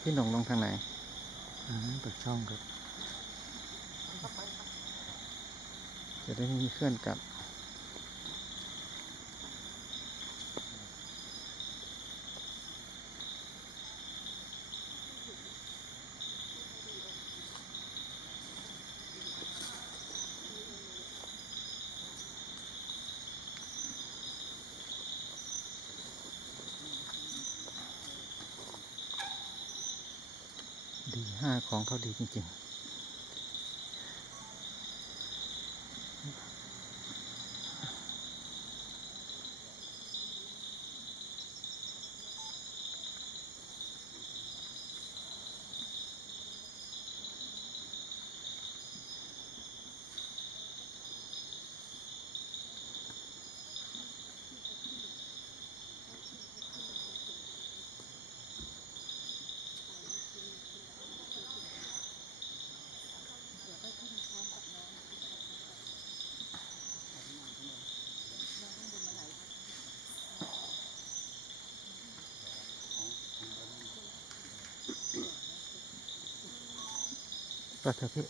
พี่หนงลงทางไหนอืมปากช่องครับ จะได้ไม่มีเคลื่อนกลับ ดีห้าของเขาดีจริงๆ ไปเถอะพี่